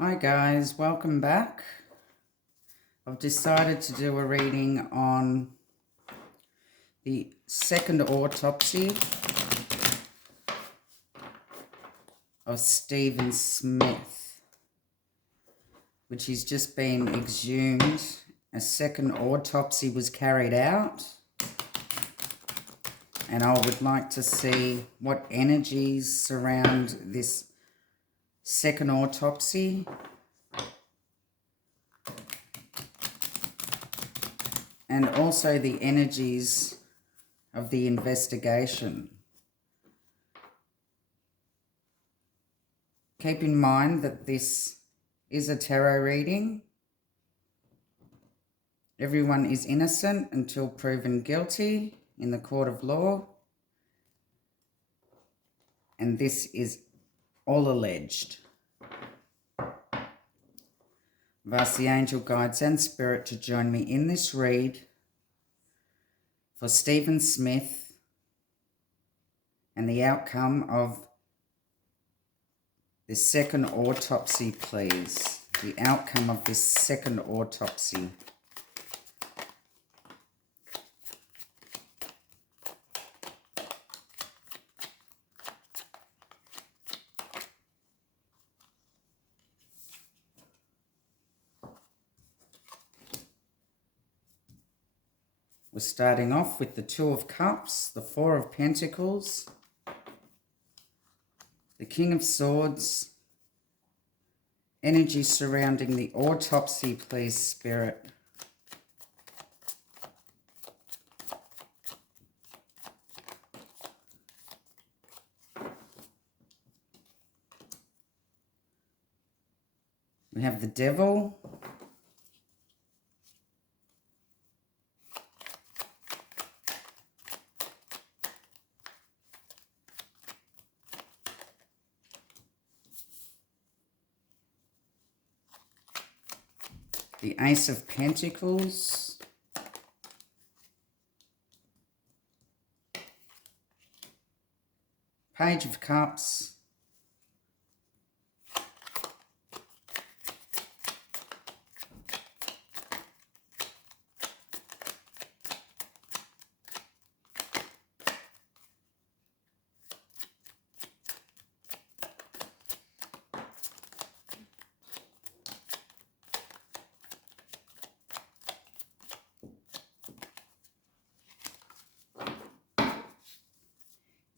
Hi guys, welcome back. I've decided to do a reading on the second autopsy of Stephen Smith, which has just been exhumed. A second autopsy was carried out, and I would like to see what energies surround this second autopsy. And also the energies of the investigation. Keep in mind that this is a tarot reading. Everyone is innocent until proven guilty in the court of law. And this is all alleged. I've asked the angel guides and spirit to join me in this read for Stephen Smith and the outcome of the second autopsy, please. The outcome of this second autopsy. We're starting off with the Two of Cups, the Four of Pentacles, the King of Swords, energy surrounding the autopsy, please, Spirit. We have the Devil, the Ace of Pentacles, Page of Cups,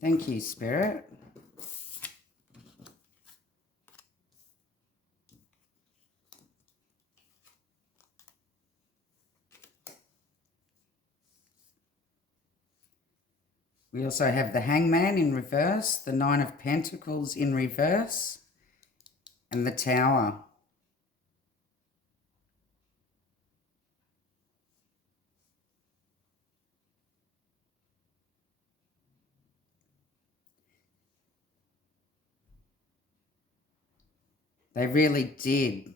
thank you, Spirit. We also have the Hangman in reverse, the Nine of Pentacles in reverse, and the Tower. They really did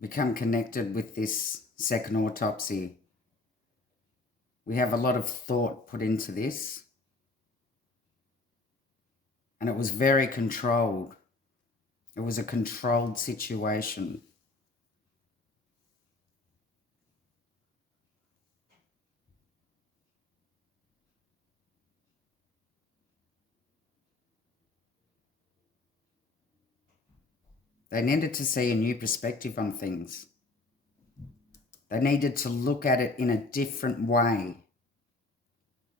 become connected with this second autopsy. We have a lot of thought put into this, and it was very controlled. It was a controlled situation. They needed to see a new perspective on things. They needed to look at it in a different way.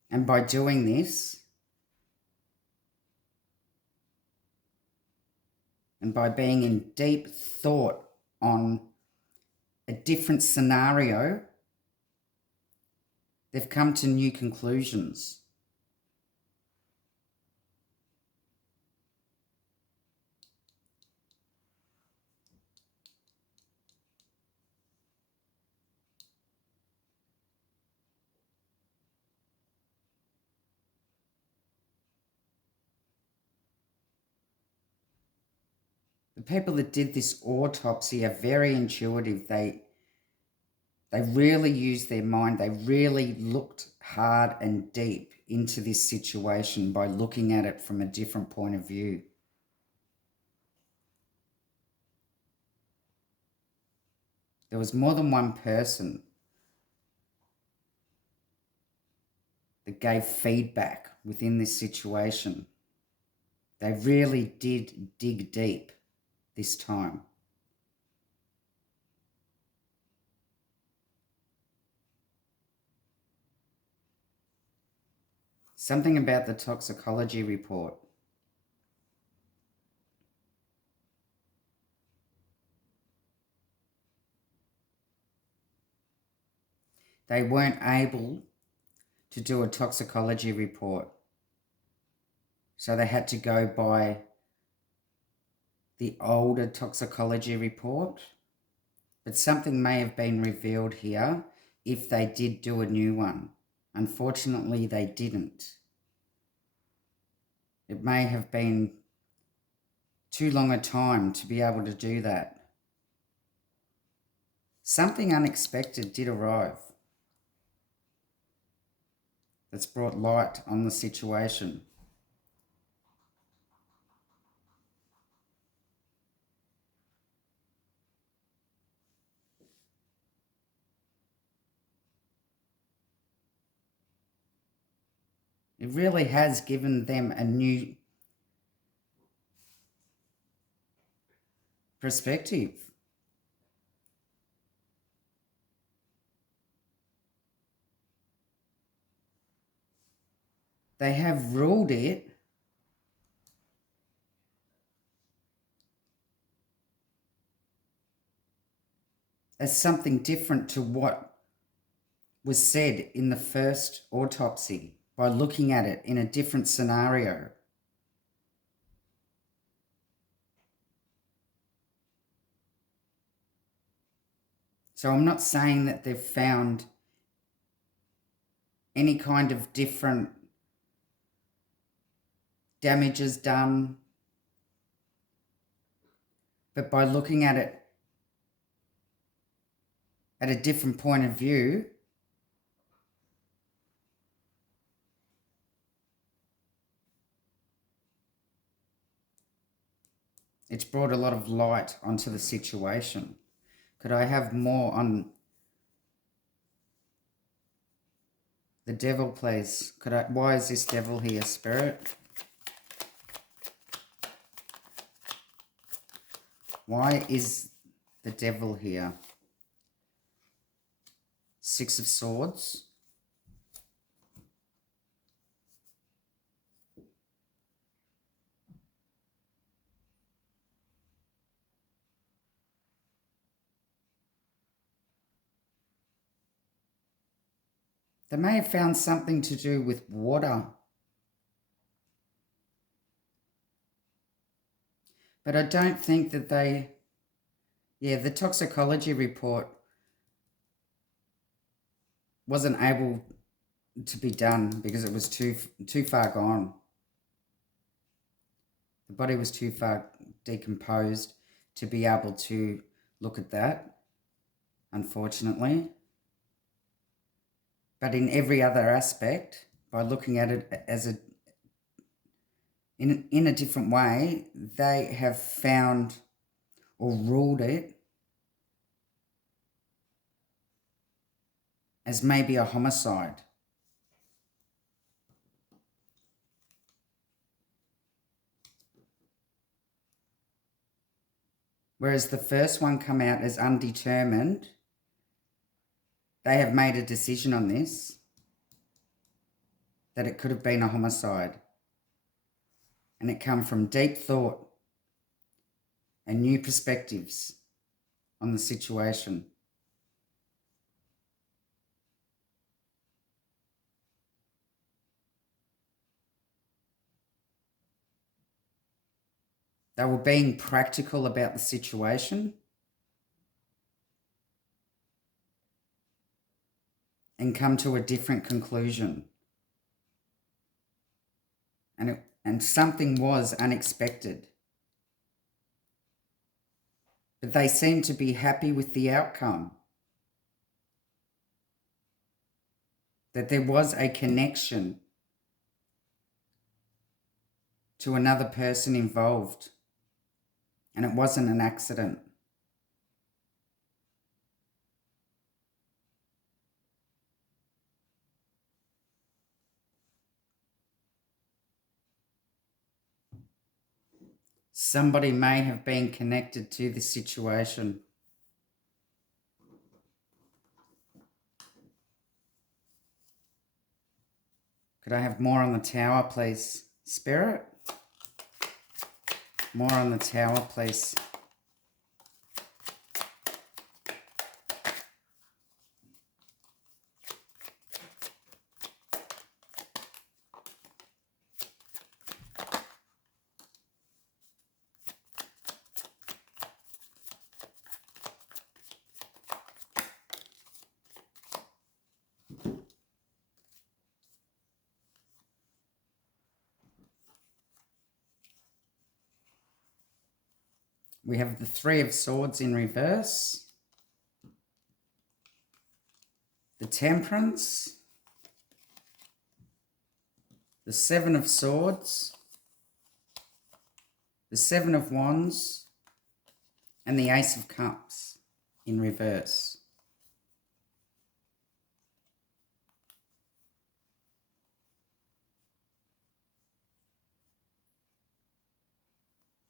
And by doing this, and by being in deep thought on a different scenario, they've come to new conclusions. The people that did this autopsy are very intuitive. They really used their mind. They really looked hard and deep into this situation by looking at it from a different point of view. There was more than one person that gave feedback within this situation. They really did dig deep this time. Something about the toxicology report. They weren't able to do a toxicology report. So they had to go by the older toxicology report. But something may have been revealed here if they did do a new one. Unfortunately, they didn't. It may have been too long a time to be able to do that. Something unexpected did arrive that's brought light on the situation. It really has given them a new perspective. They have ruled it as something different to what was said in the first autopsy by looking at it in a different scenario. So I'm not saying that they've found any kind of different damages done, but by looking at it at a different point of view, it's brought a lot of light onto the situation. Could I have more on the devil, please? Why is this devil here, Spirit? Why is the devil here? Six of Swords. They may have found something to do with water. But I don't think that the toxicology report wasn't able to be done because it was too far gone. The body was too far decomposed to be able to look at that, unfortunately. But in every other aspect, by looking at it as in a different way, they have found or ruled it as maybe a homicide. Whereas the first one come out as undetermined, they have made a decision on this, that it could have been a homicide. And it come from deep thought and new perspectives on the situation. They were being practical about the situation and come to a different conclusion. And something was unexpected. But they seemed to be happy with the outcome. That there was a connection to another person involved. And it wasn't an accident. Somebody may have been connected to this situation. Could I have more on the Tower, please? Spirit? More on the Tower, please. We have the Three of Swords in reverse. The Temperance. The Seven of Swords. The Seven of Wands. And the Ace of Cups in reverse.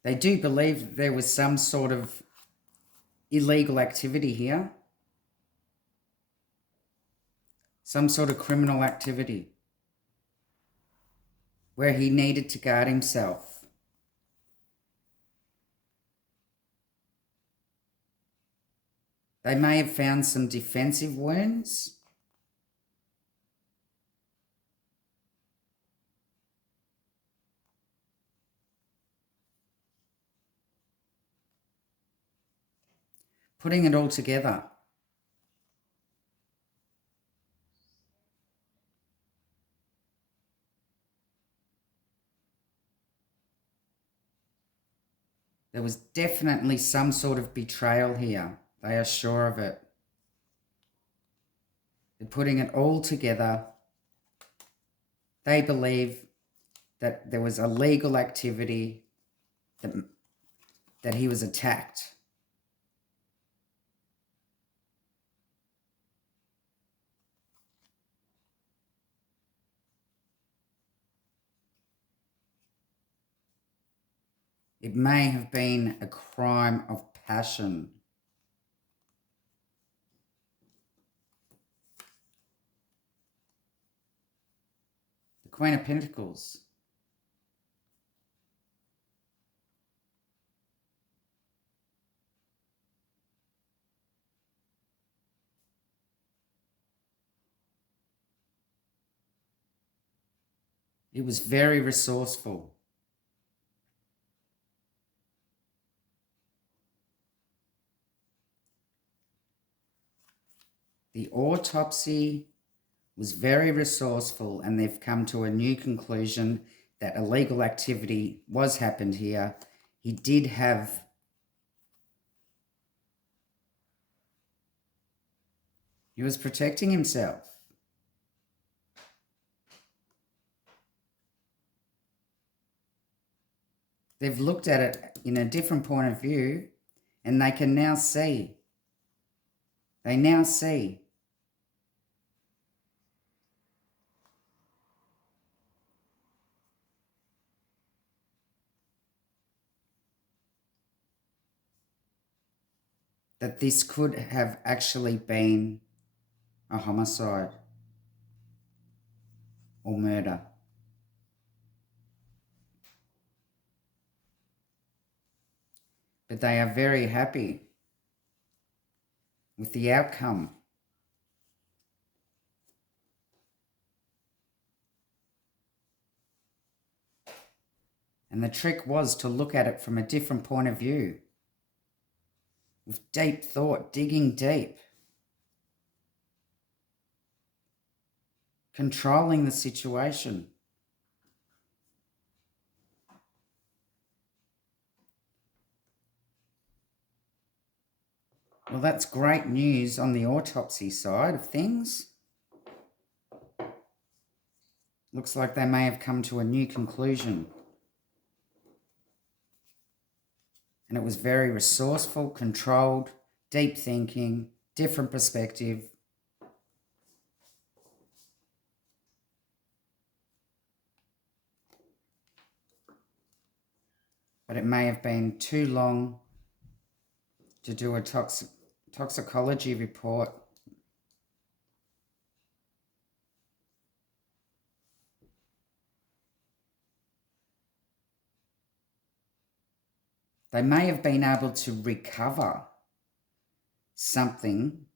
They do believe there was some sort of illegal activity here. Some sort of criminal activity where he needed to guard himself. They may have found some defensive wounds. Putting it all together. There was definitely some sort of betrayal here. They are sure of it. They're putting it all together. They believe that there was illegal activity, that he was attacked. It may have been a crime of passion. The Queen of Pentacles. It was very resourceful. The autopsy was very resourceful, and they've come to a new conclusion that illegal activity was happened here. He did have he was protecting himself. They've looked at it in a different point of view, and they can now see. They now see that this could have actually been a homicide or murder. But they are very happy with the outcome. And the trick was to look at it from a different point of view, with deep thought, digging deep, controlling the situation. Well, that's great news on the autopsy side of things. Looks like they may have come to a new conclusion. And it was very resourceful, controlled, deep thinking, different perspective. but it may have been too long to do a toxicology report. They may have been able to recover something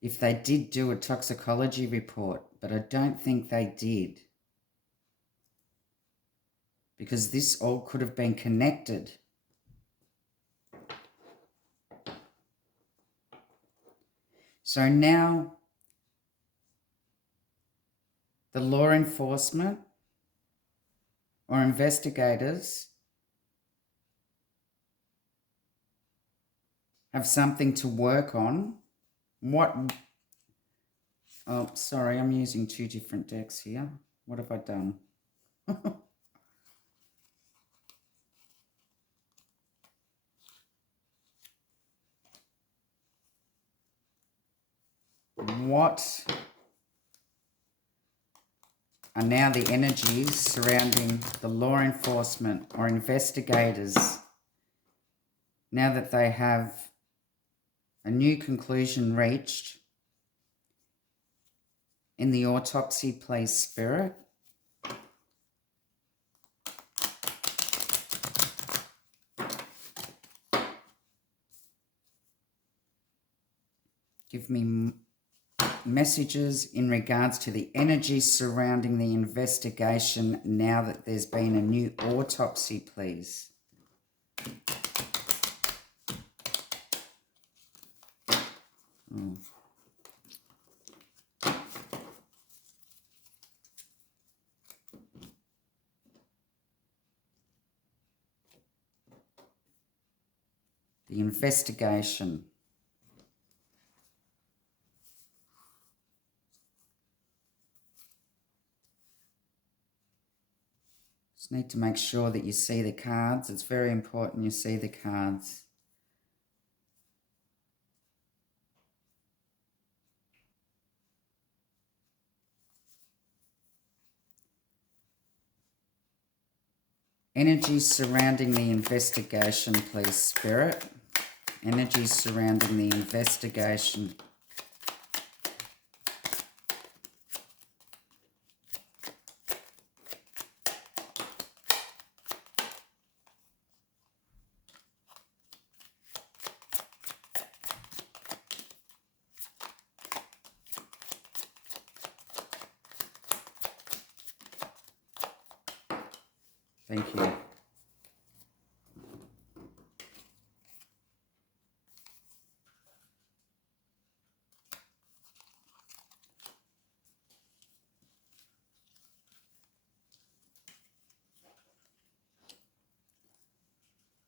if they did do a toxicology report, but I don't think they did. Because this all could have been connected. So now the law enforcement or investigators have something to work on. Oh, sorry, I'm using two different decks here. What have I done? What are now the energies surrounding the law enforcement or investigators now that they have a new conclusion reached in the autopsy, please, Spirit? Give me messages in regards to the energy surrounding the investigation now that there's been a new autopsy, please. Oh. The investigation. Just need to make sure that you see the cards. It's very important you see the cards. Energy surrounding the investigation, please, Spirit. Energy surrounding the investigation. Thank you.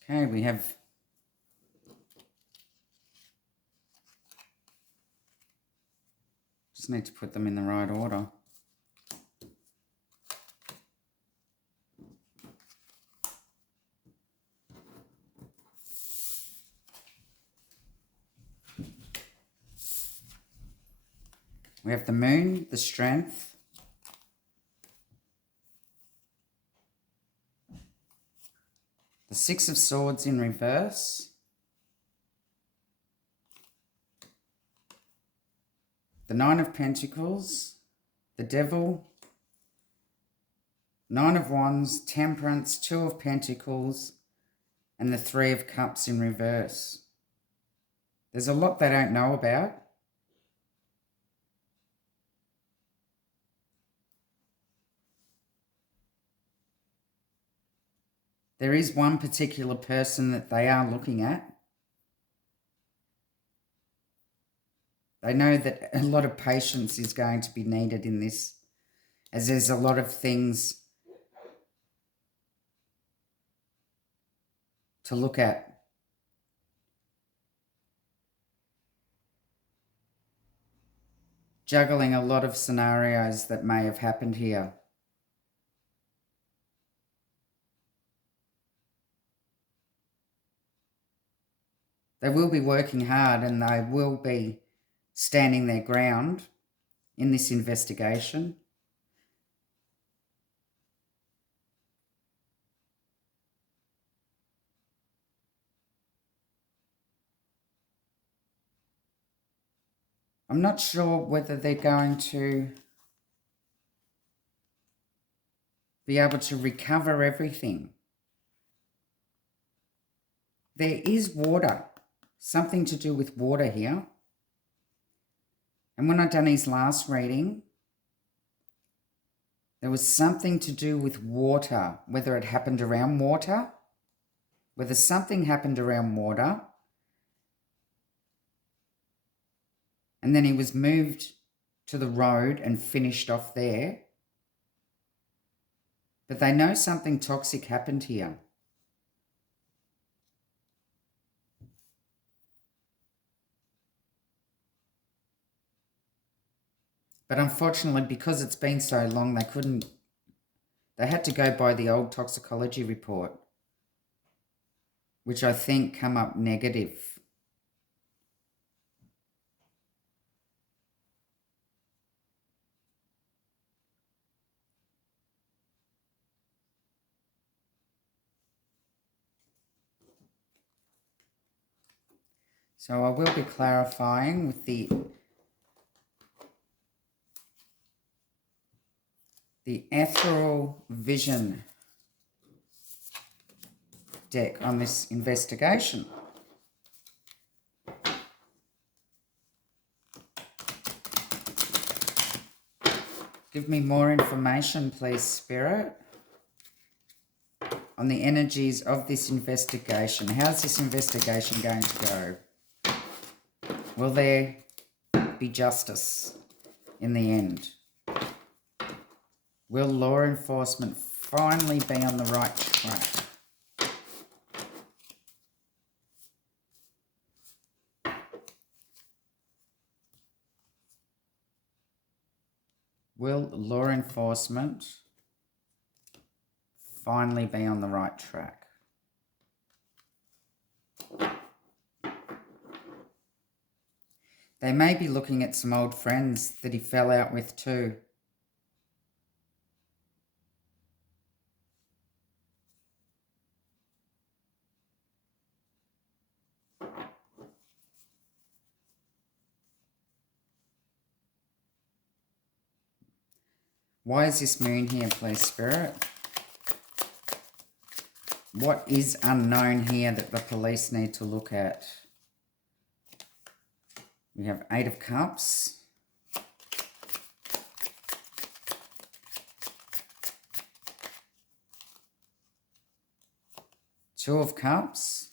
Okay, we have just need to put them in the right order. We have the Moon, the Strength, the Six of Swords in reverse, the Nine of Pentacles, the Devil, Nine of Wands, Temperance, Two of Pentacles, and the Three of Cups in reverse. There's a lot they don't know about. There is one particular person that they are looking at. They know that a lot of patience is going to be needed in this, as there's a lot of things to look at. Juggling a lot of scenarios that may have happened here. They will be working hard and they will be standing their ground in this investigation. I'm not sure whether they're going to be able to recover everything. There is water, something to do with water here. And when I done his last reading, there was something to do with water, whether it happened around water, whether something happened around water, and then he was moved to the road and finished off there. But they know something toxic happened here. But unfortunately, because it's been so long, they had to go by the old toxicology report, which I think come up negative. So I will be clarifying with the ethereal vision deck on this investigation. Give me more information, please, Spirit, on the energies of this investigation. How's this investigation going to go? Will there be justice in the end? Will law enforcement finally be on the right track? Will law enforcement finally be on the right track? They may be looking at some old friends that he fell out with too. Why is this moon here, please, Spirit? What is unknown here that the police need to look at? We have 8 of Cups. Two of Cups.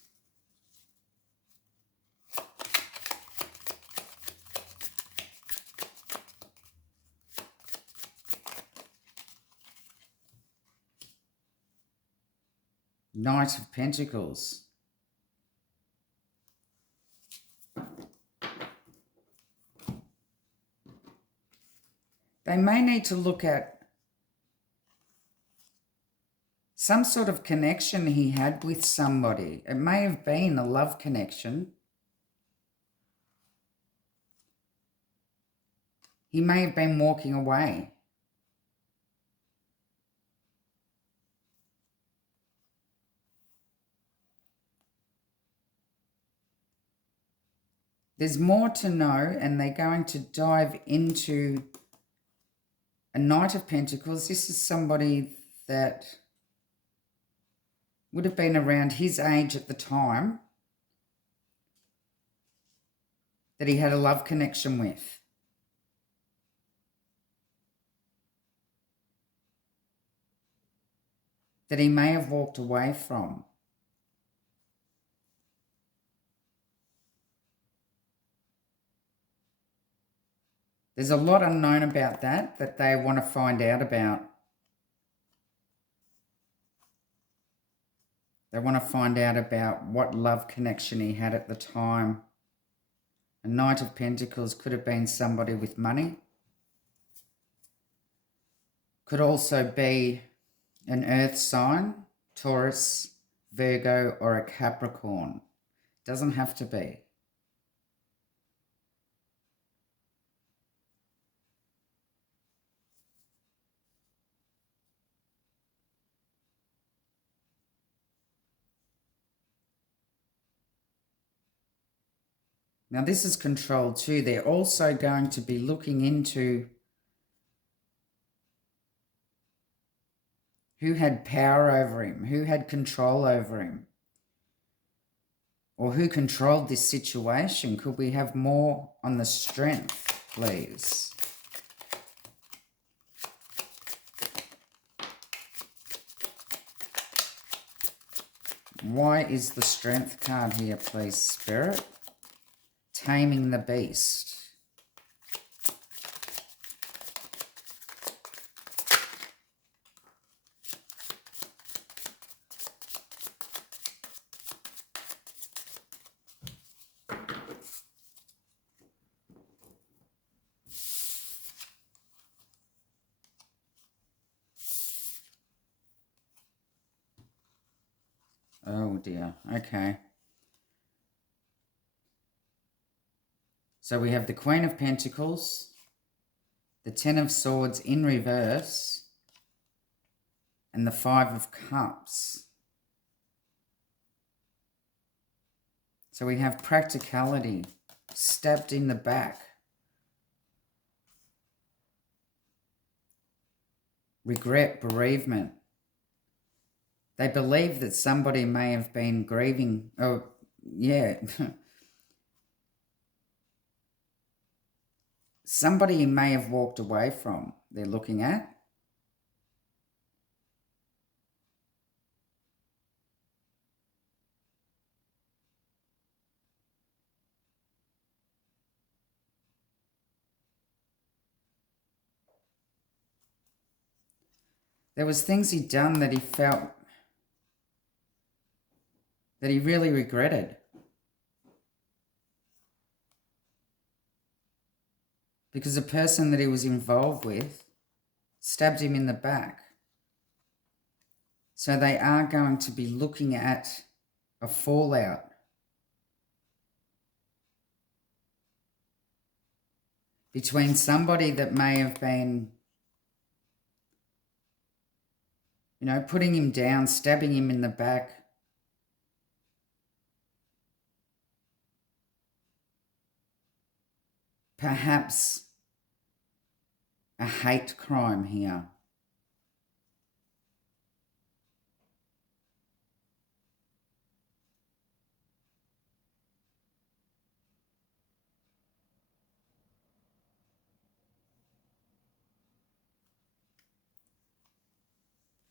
Knight of Pentacles. They may need to look at some sort of connection he had with somebody. It may have been a love connection. He may have been walking away. There's more to know, and they're going to dive into a Knight of Pentacles. This is somebody that would have been around his age at the time that he had a love connection with. That he may have walked away from. There's a lot unknown about that they want to find out about. They want to find out about what love connection he had at the time. A Knight of Pentacles could have been somebody with money. Could also be an earth sign, Taurus, Virgo, or a Capricorn. Doesn't have to be. Now this is control too. They're also going to be looking into who had power over him, who had control over him, or who controlled this situation. Could we have more on the strength, please? Why is the strength card here, please, Spirit? Taming the beast. Oh dear, okay. So we have the Queen of Pentacles, the Ten of Swords in reverse, and the Five of Cups. So we have practicality, stabbed in the back, regret, bereavement. They believe that somebody may have been grieving. Oh, yeah. Somebody may have walked away from, they're looking at. There was things he'd done that he felt that he really regretted. Because the person that he was involved with stabbed him in the back. So they are going to be looking at a fallout. Between somebody that may have been, you know, putting him down, stabbing him in the back. Perhaps a hate crime here.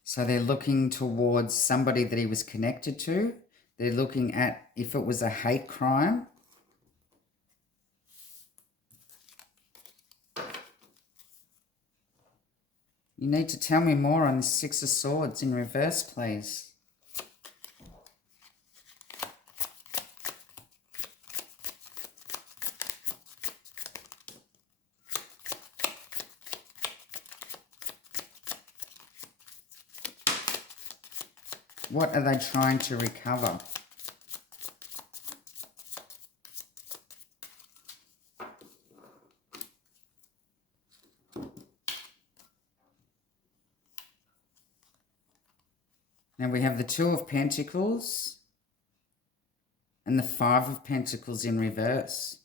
So they're looking towards somebody that he was connected to. They're looking at if it was a hate crime. You need to tell me more on the Six of Swords in reverse, please. What are they trying to recover? Now we have the Two of Pentacles and the Five of Pentacles in reverse.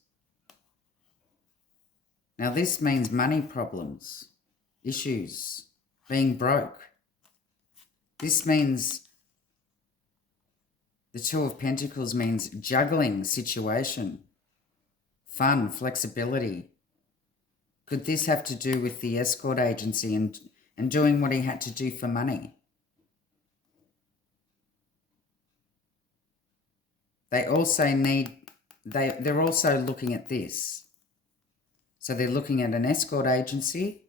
Now this means money problems, issues, being broke. This means the Two of Pentacles means juggling situation, fun, flexibility. Could this have to do with the escort agency and doing what he had to do for money? They also need, they're also looking at this. So they're looking at an escort agency.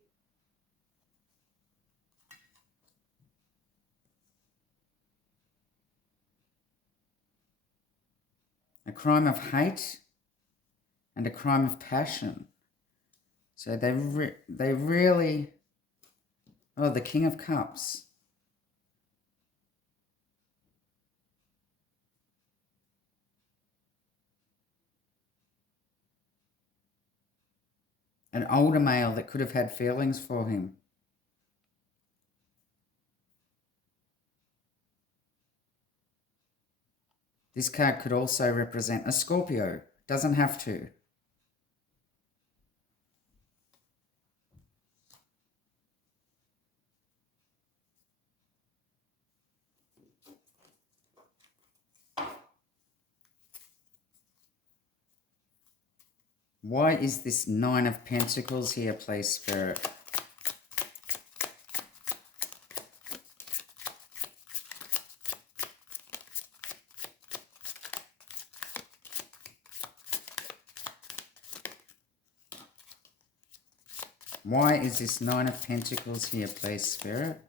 A crime of hate and a crime of passion. So they really, oh, the King of Cups. An older male that could have had feelings for him. This card could also represent a Scorpio, Doesn't have to. Why is this Nine of Pentacles here, please, Spirit? Why is this Nine of Pentacles here, please, Spirit?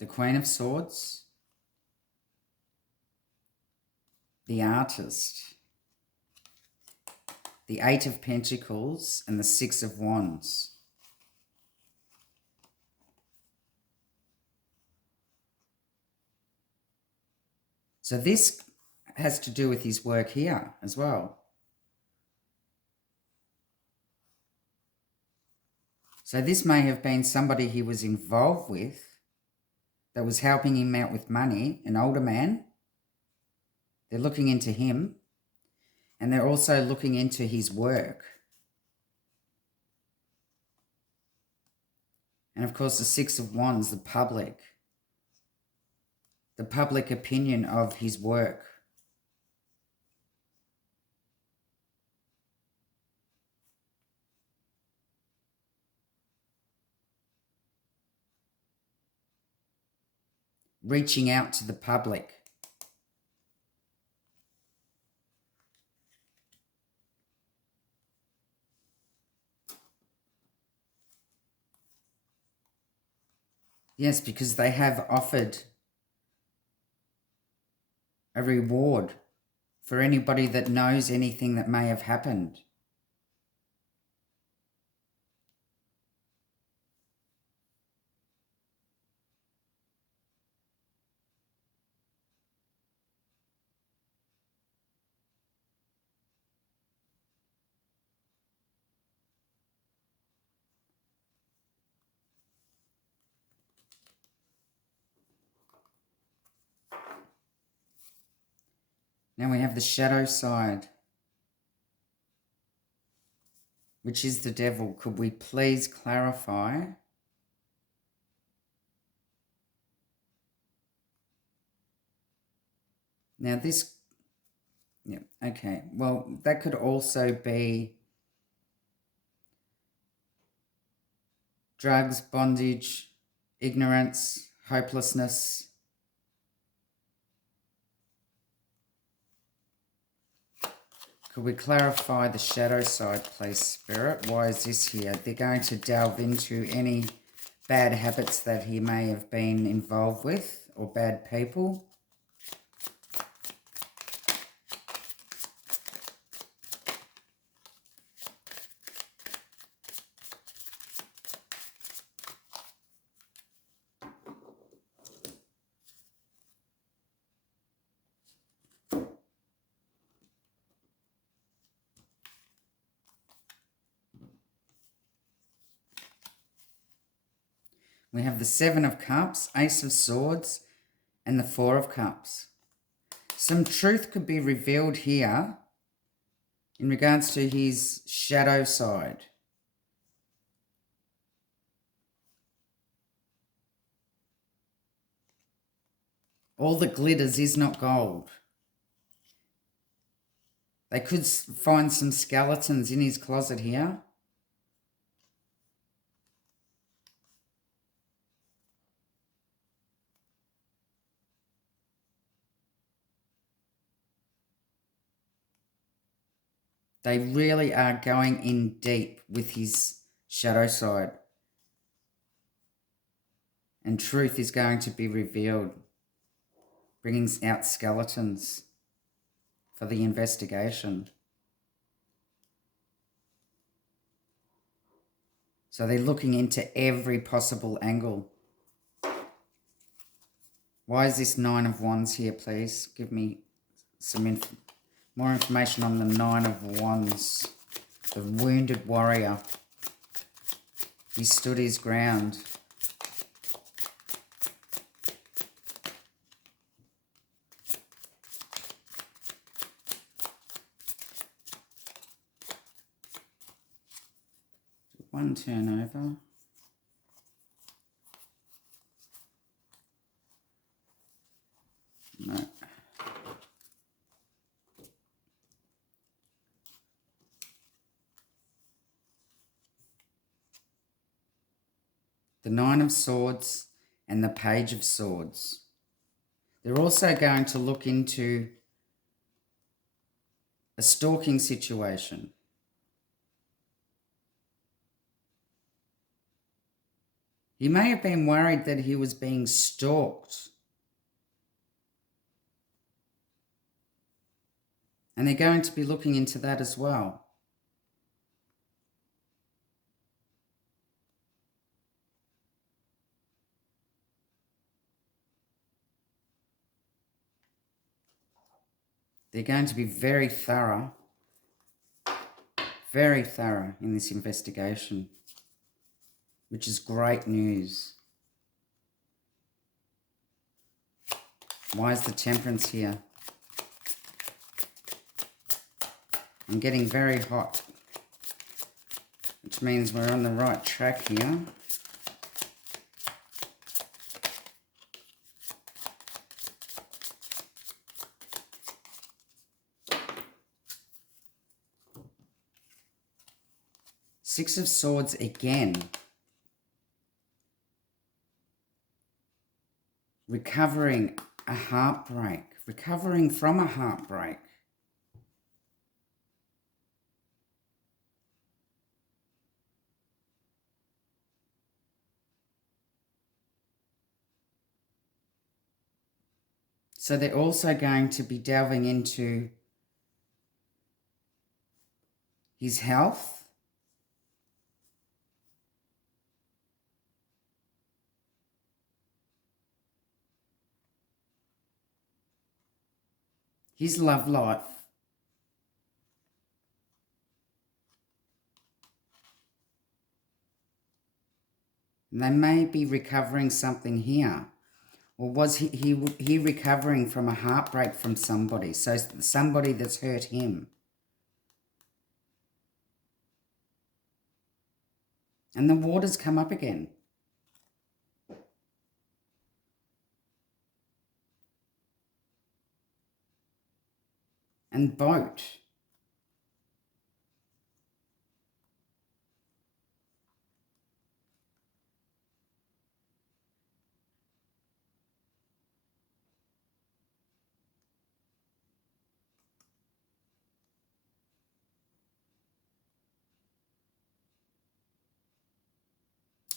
The Queen of Swords. The Artist. The Eight of Pentacles and the Six of Wands. So this has to do with his work here as well. So this may have been somebody he was involved with that was helping him out with money, an older man. They're looking into him, and they're also looking into his work. And of course, the Six of Wands, the public opinion of his work. Reaching out to the public. Yes, because they have offered a reward for anybody that knows anything that may have happened. Now we have the shadow side, which is the devil. Could we please clarify? Now this, yeah, okay. Well, that could also be drugs, bondage, ignorance, hopelessness. Could we clarify the shadow side, please, Spirit? Why is this here? They're going to delve into any bad habits that he may have been involved with or bad people. We have the Seven of Cups, Ace of Swords, and the Four of Cups. Some truth could be revealed here in regards to his shadow side. All that glitters is not gold. They could find some skeletons in his closet here. They really are going in deep with his shadow side. And truth is going to be revealed, bringing out skeletons for the investigation. So they're looking into every possible angle. Why is this Nine of Wands here, please? Give me some info. More information on the Nine of Wands. The wounded warrior. He stood his ground. One turnover. No. The Nine of Swords and the Page of Swords. They're also going to look into a stalking situation. He may have been worried that he was being stalked. And they're going to be looking into that as well. They're going to be very thorough in this investigation, which is great news. Why is the Temperance here? I'm getting very hot, which means we're on the right track here. Six of Swords again. Recovering a heartbreak. Recovering from a heartbreak. So they're also going to be delving into his health. His love life. And they may be recovering something here. Or was he recovering from a heartbreak from somebody? So somebody that's hurt him. And the waters come up again. And boat.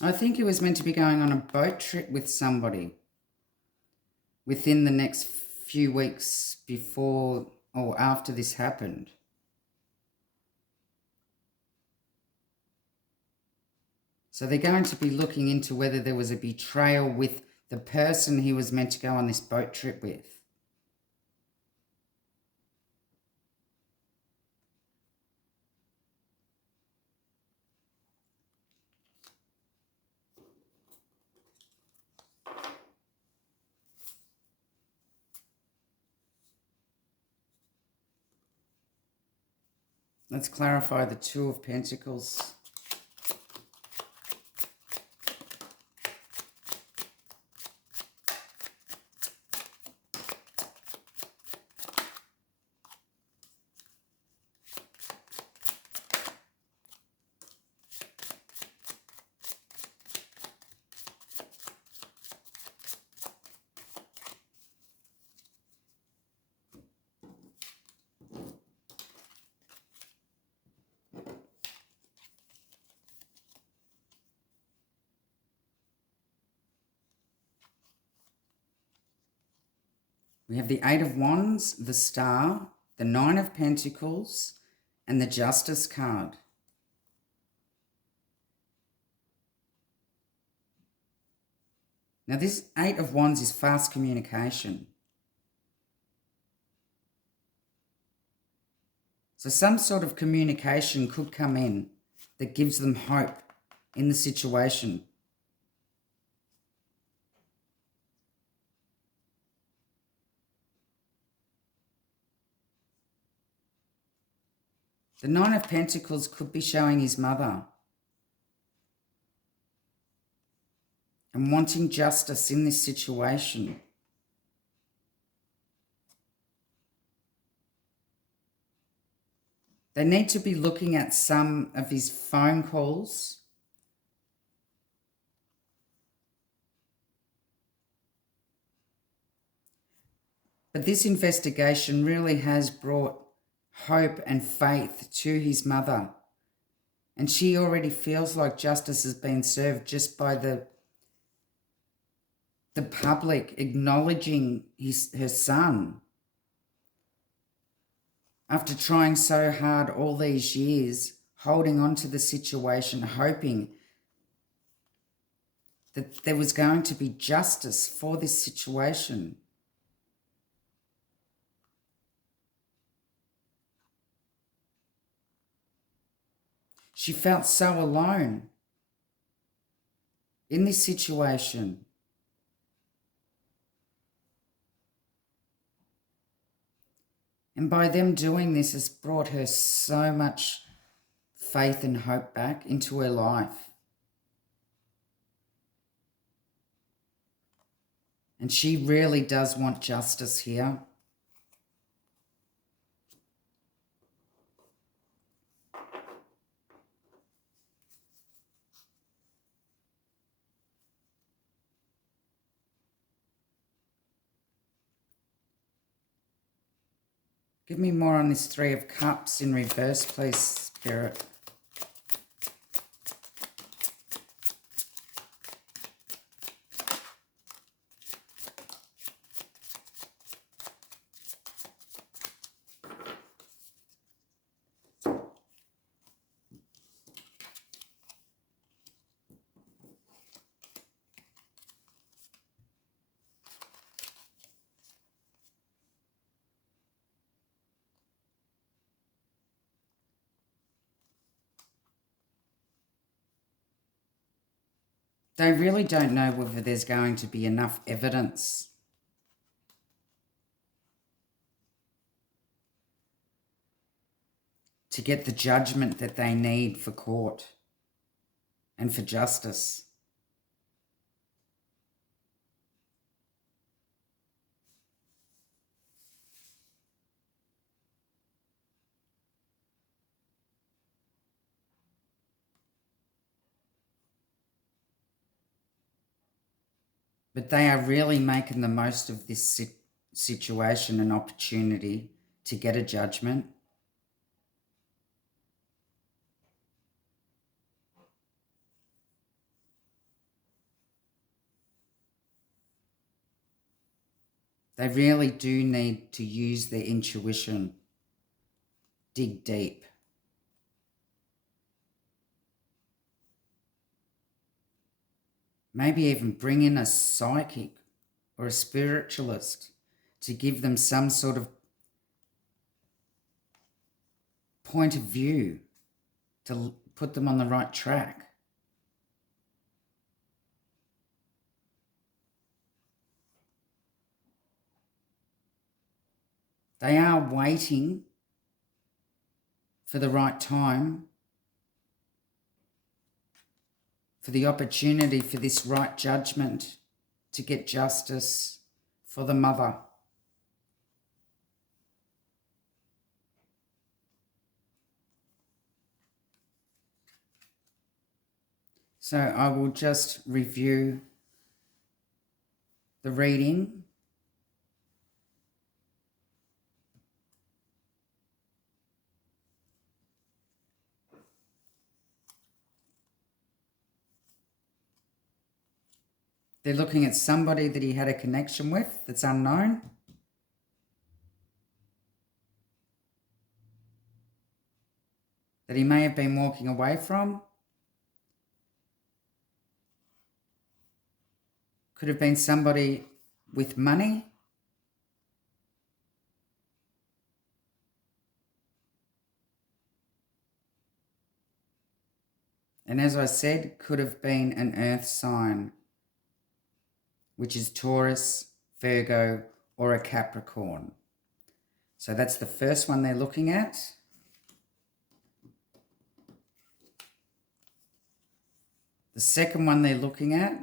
I think he was meant to be going on a boat trip with somebody within the next few weeks before or after this happened. So they're going to be looking into whether there was a betrayal with the person he was meant to go on this boat trip with. Let's clarify the Two of Pentacles. We have the Eight of Wands, the Star, the Nine of Pentacles, and the Justice card. Now this Eight of Wands is fast communication. So some sort of communication could come in that gives them hope in the situation. The Nine of Pentacles could be showing his mother and wanting justice in this situation. They need to be looking at some of his phone calls. But this investigation really has brought hope and faith to his mother. And she already feels like justice has been served just by the public acknowledging her son. After trying so hard all these years, holding on to the situation, hoping that there was going to be justice for this situation. She felt so alone in this situation. And by them doing this has brought her so much faith and hope back into her life. And she really does want justice here. Give me more on this Three of Cups in reverse, please, Spirit. They really don't know whether there's going to be enough evidence to get the judgment that they need for court and for justice. But they are really making the most of this situation and opportunity to get a judgment. They really do need to use their intuition, dig deep. Maybe even bring in a psychic or a spiritualist to give them some sort of point of view to put them on the right track. They are waiting for the right time, for the opportunity for this right judgment to get justice for the mother. So I will just review the reading. They're looking at somebody that he had a connection with that's unknown. That he may have been walking away from. Could have been somebody with money. And as I said, could have been an earth sign, which is Taurus, Virgo, or a Capricorn. So that's the first one they're looking at. The second one they're looking at,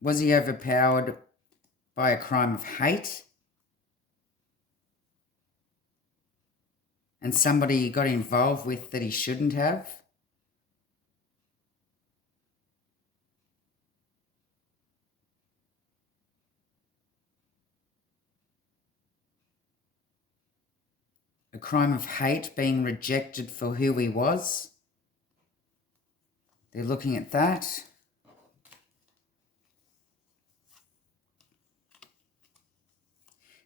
was he overpowered by a crime of hate? And somebody he got involved with that he shouldn't have? A crime of hate, being rejected for who he was. They're looking at that.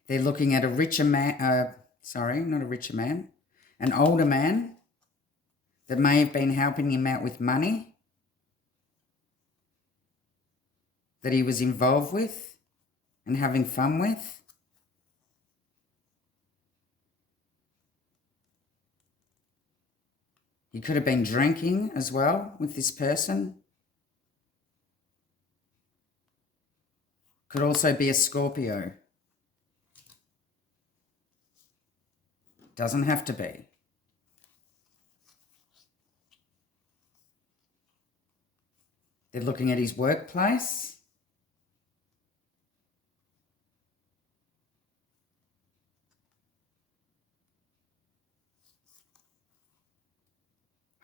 They're looking at a richer man, not a richer man, an older man that may have been helping him out with money that he was involved with and having fun with. He could have been drinking as well with this person. Could also be a Scorpio. Doesn't have to be. They're looking at his workplace.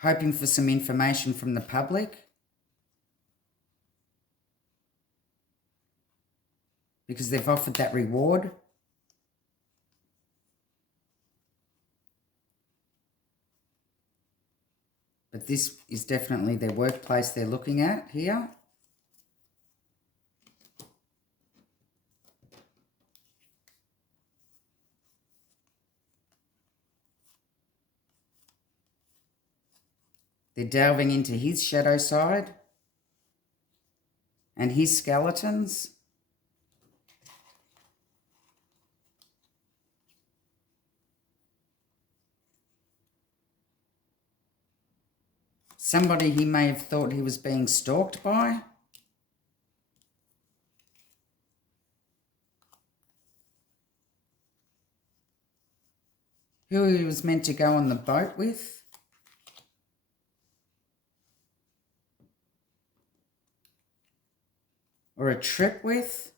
Hoping for some information from the public. Because they've offered that reward. But this is definitely their workplace they're looking at here. They're delving into his shadow side and his skeletons. Somebody he may have thought he was being stalked by. Who he was meant to go on the boat with. Or a trip with.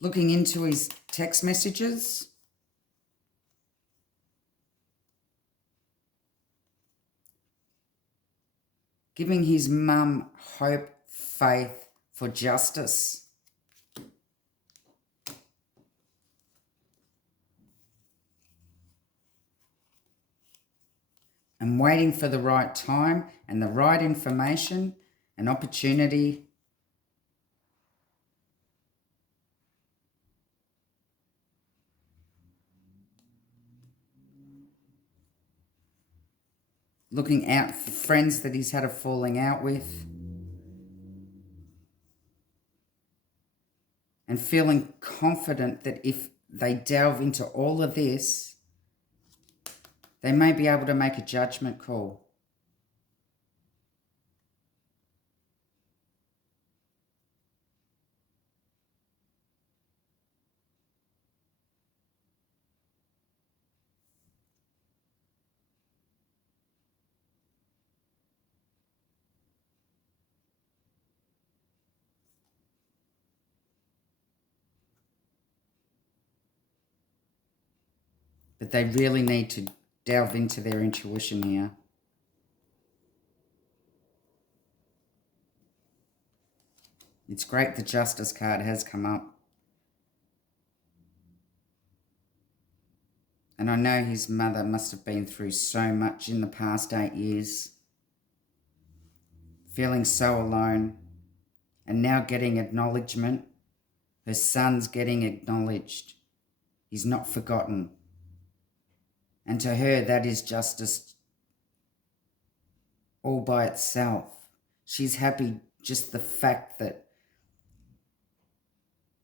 Looking into his text messages. Giving his mum hope, faith for justice. And waiting for the right time and the right information and opportunity. Looking out for friends that he's had a falling out with. And feeling confident that if they delve into all of this, they may be able to make a judgment call. But they really need to delve into their intuition here. It's great the Justice card has come up. And I know his mother must have been through so much in the past 8 years. Feeling so alone. And now getting acknowledgement. Her son's getting acknowledged. He's not forgotten. And to her, that is justice all by itself. She's happy just the fact that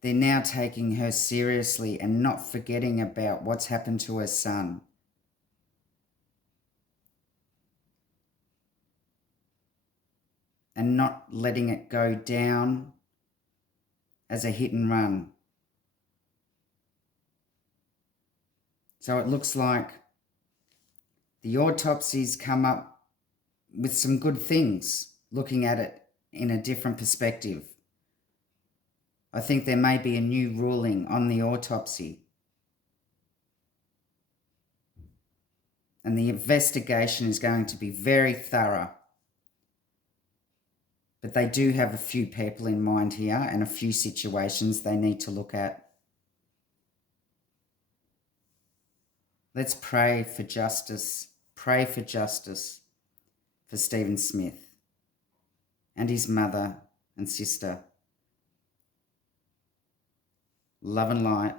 they're now taking her seriously and not forgetting about what's happened to her son. And not letting it go down as a hit and run. So it looks like the autopsies come up with some good things, looking at it in a different perspective. I think there may be a new ruling on the autopsy. And the investigation is going to be very thorough. But they do have a few people in mind here and a few situations they need to look at. Let's pray for justice. Pray for justice for Stephen Smith and his mother and sister. Love and light.